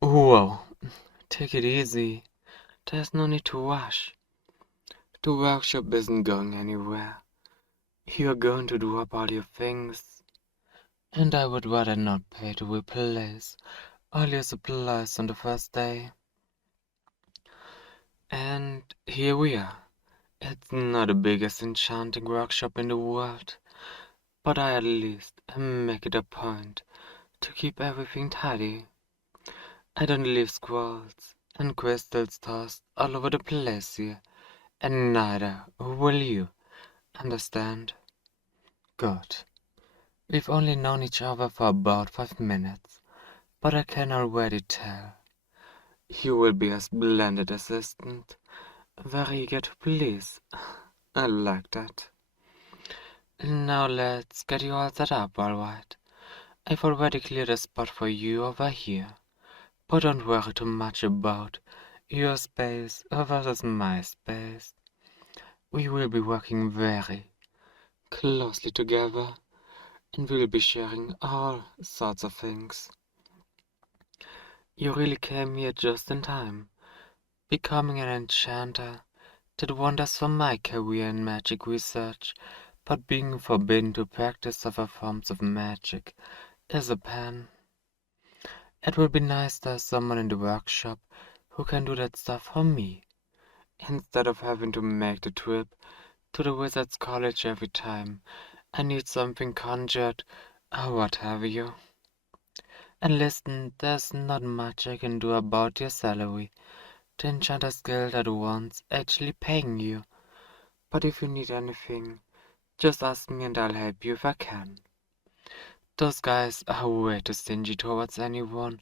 Whoa, take it easy. There's no need to rush. The workshop isn't going anywhere. You're going to drop all your things, and I would rather not pay to replace all your supplies on the first day. And here we are. It's not the biggest enchanting workshop in the world, but I at least make it a point to keep everything tidy. I don't leave scrolls and crystals tossed all over the place here, and neither will you, understand? Good. We've only known each other for about 5 minutes, but I can already tell. You will be a splendid assistant, very eager to please. I like that. Now let's get you all set up, alright? I've already cleared a spot for you over here, but don't worry too much about your space versus my space. We will be working very closely together, and we'll be sharing all sorts of things. You really came here just in time. Becoming an enchanter did wonders for my career in magic research, but being forbidden to practice other forms of magic is a pain. It will be nice to have someone in the workshop who can do that stuff for me, instead of having to make the trip to the Wizard's College every time I need something conjured or what have you. And listen, there's not much I can do about your salary. The Enchanter's Guild at once actually paying you. But if you need anything, just ask me and I'll help you if I can. Those guys are way too stingy towards anyone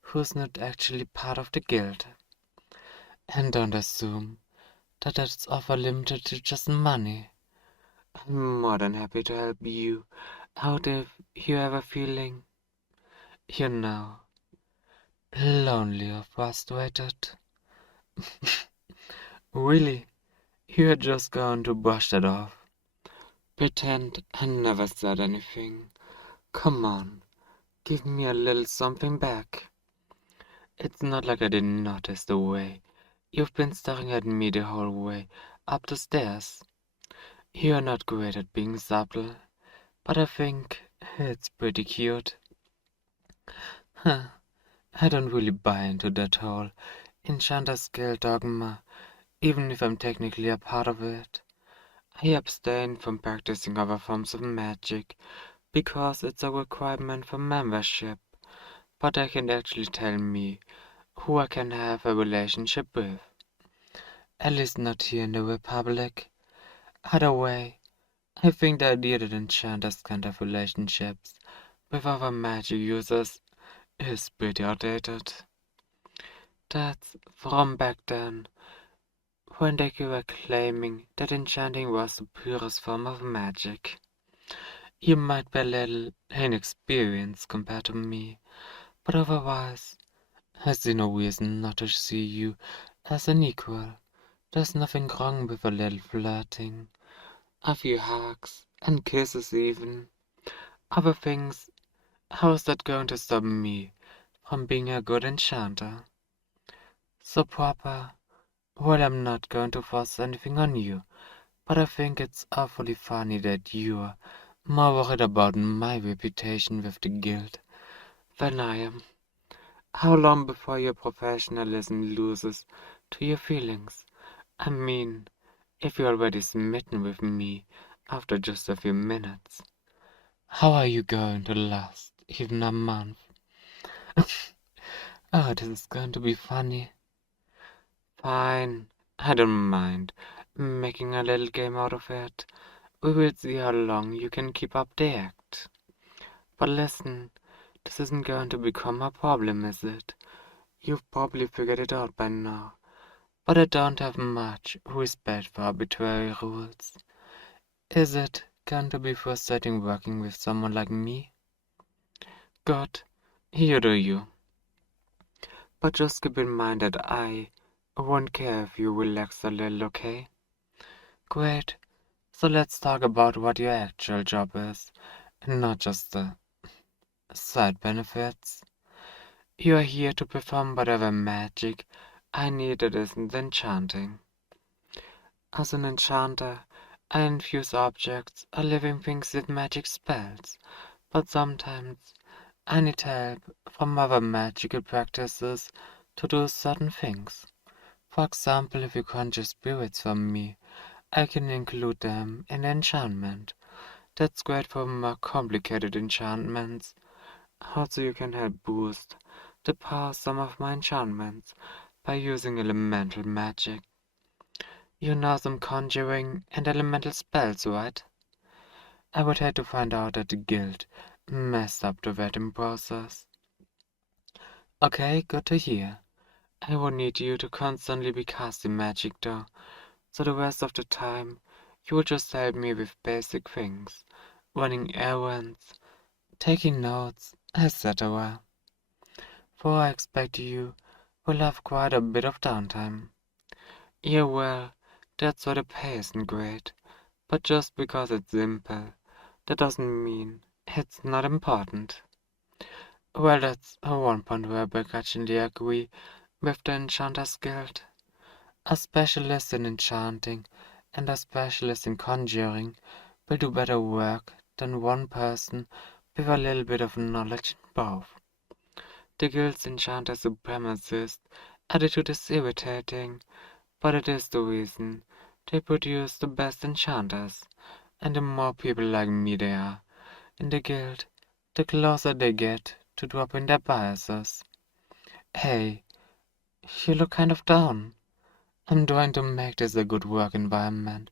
who's not actually part of the guild. And don't assume that it's offer limited to just money. I'm more than happy to help you out if you're ever feeling, you know, lonely or frustrated. Really, you're just going to brush that off. Pretend I never said anything. Come on, give me a little something back. It's not like I didn't notice the way you've been staring at me the whole way up the stairs. You're not great at being subtle, but I think it's pretty cute. Huh, I don't really buy into that whole Enchanter skill dogma, even if I'm technically a part of it. I abstain from practicing other forms of magic because it's a requirement for membership, but I can actually tell me who I can have a relationship with. At least not here in the Republic. Either way, I think the idea that enchanters can have relationships with other magic users is pretty outdated. That's from back then, when they were claiming that enchanting was the purest form of magic. You might be a little inexperienced compared to me, but otherwise, I see no reason not to see you as an equal. There's nothing wrong with a little flirting, a few hugs, and kisses even. Other things, how's that going to stop me from being a good enchanter? So proper, well, I'm not going to force anything on you, but I think it's awfully funny that you're more worried about my reputation with the guild than I am. How long before your professionalism loses to your feelings? I mean, if you're already smitten with me after just a few minutes, how are you going to last even a month? Oh, this is going to be funny. Fine, I don't mind making a little game out of it. We will see how long you can keep up the act. But listen, this isn't going to become a problem, is it? You've probably figured it out by now. But I don't have much respect for arbitrary rules. Is it going to be frustrating working with someone like me? Good, you do you. But just keep in mind that I won't care if you relax a little, okay? Great. So let's talk about what your actual job is, and not just the side benefits. You are here to perform whatever magic I need that isn't enchanting. As an enchanter, I infuse objects or living things with magic spells, but sometimes I need help from other magical practices to do certain things. For example, if you conjure spirits from me, I can include them in enchantment. That's great for more complicated enchantments. Also, you can help boost the power of some of my enchantments by using elemental magic. You know some conjuring and elemental spells, right? I would hate to find out that the guild messed up the vetting process. Okay, good to hear. I will need you to constantly be casting magic though, so the rest of the time you will just help me with basic things, running errands, taking notes, etc. For I expect you will have quite a bit of downtime. Yeah, well, that's why the pay isn't great, but just because it's simple, that doesn't mean it's not important. Well, that's a one point where I begrudgingly agree with the Enchanter's Guild. A specialist in enchanting and a specialist in conjuring will do better work than one person with a little bit of knowledge in both. The guild's enchanter supremacist attitude is irritating, but it is the reason they produce the best enchanters, and the more people like me there are in the guild, the closer they get to dropping their biases. Hey, you look kind of down. I'm trying to make this a good work environment,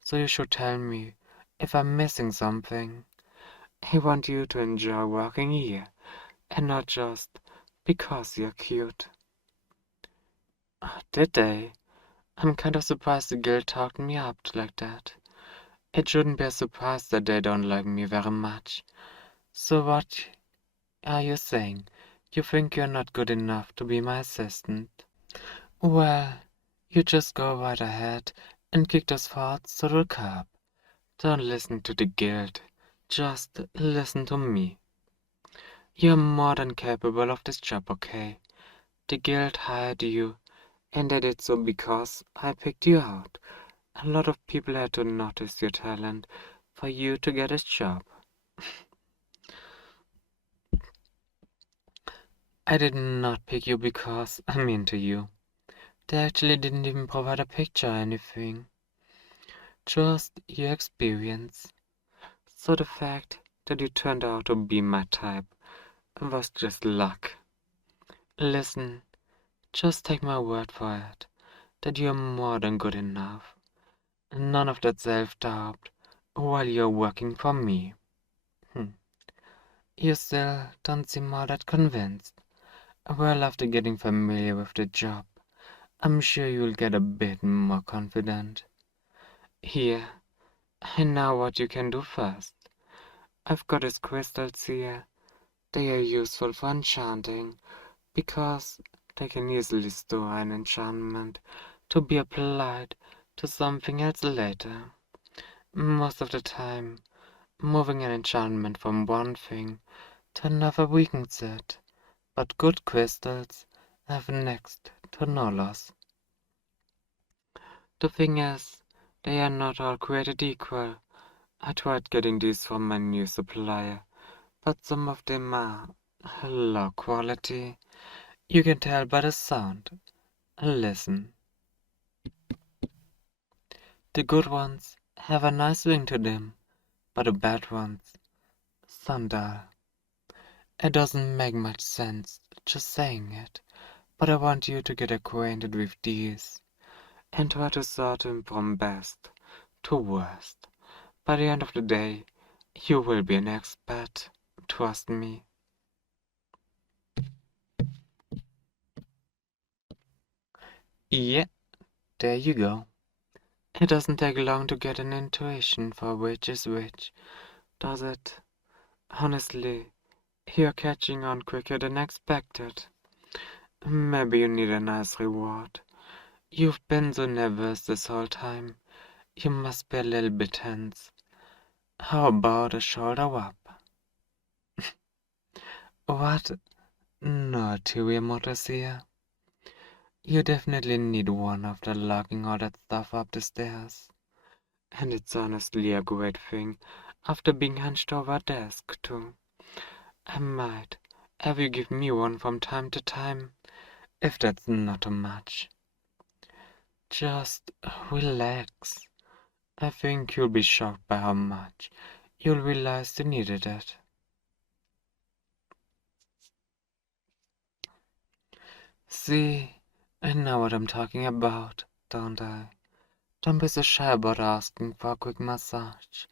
so you should tell me if I'm missing something. I want you to enjoy working here, and not just because you're cute. Did they? I'm kind of surprised the guild talked me up like that. It shouldn't be a surprise that they don't like me very much. So what are you saying? You think you're not good enough to be my assistant? Well, you just go right ahead and kick those thoughts to the curb. Don't listen to the guild. Just listen to me. You're more than capable of this job, okay? The guild hired you, and they did so because I picked you out. A lot of people had to notice your talent for you to get this job. I did not pick you because I'm into you. They actually didn't even provide a picture or anything. Just your experience. So the fact that you turned out to be my type was just luck. Listen, just take my word for it that you're more than good enough. None of that self-doubt while you're working for me. Hm. You still don't seem all that convinced. Well, after getting familiar with the job, I'm sure you'll get a bit more confident. Here, I know what you can do first. I've got these crystals here. They are useful for enchanting because they can easily store an enchantment to be applied to something else later. Most of the time, moving an enchantment from one thing to another weakens it, but good crystals have next to no loss. The thing is, they are not all created equal. I tried getting these from my new supplier, but some of them are low quality. You can tell by the sound. Listen. The good ones have a nice ring to them, but the bad ones sound dull. It doesn't make much sense just saying it, but I want you to get acquainted with these and try to sort them from best to worst. By the end of the day, you will be an expert. Trust me. Yeah, there you go. It doesn't take long to get an intuition for which is which, does it? Honestly, you're catching on quicker than expected. Maybe you need a nice reward. You've been so nervous this whole time. You must be a little bit tense. How about a shoulder rub? What? No ulterior motives here. You definitely need one after lugging all that stuff up the stairs. And it's honestly a great thing after being hunched over a desk, too. I might have you give me one from time to time, if that's not too much. Just relax. I think you'll be shocked by how much you'll realize you needed it. See, I know what I'm talking about, don't I? Don't be so shy about asking for a quick massage.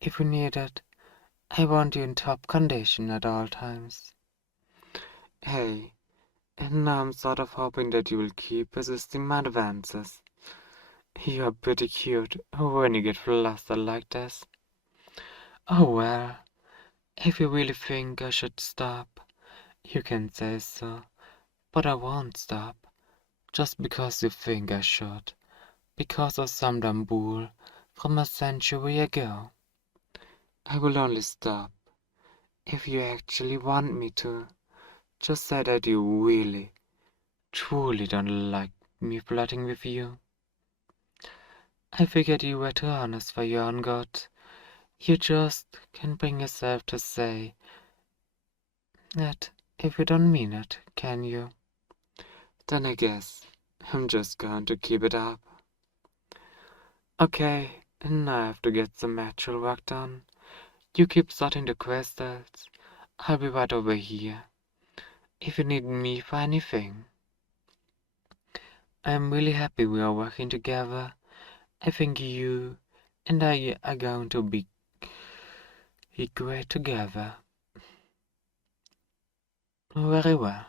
If you need it, I want you in top condition at all times. Hey, and now I'm sort of hoping that you will keep resisting my advances. You're pretty cute when you get flustered like this. Oh well, if you really think I should stop, you can say so, but I won't stop, just because you think I should, because of some dumb bull from a century ago. I will only stop if you actually want me to. Just say that you really, truly don't like me flirting with you. I figured you were too honest for your own good. You just can't bring yourself to say that if you don't mean it, can you? Then I guess I'm just going to keep it up. Okay, and now I have to get some actual work done. You keep sorting the crystals. I'll be right over here if you need me for anything. I'm really happy we are working together. I think you and I are going to be great together. Very well.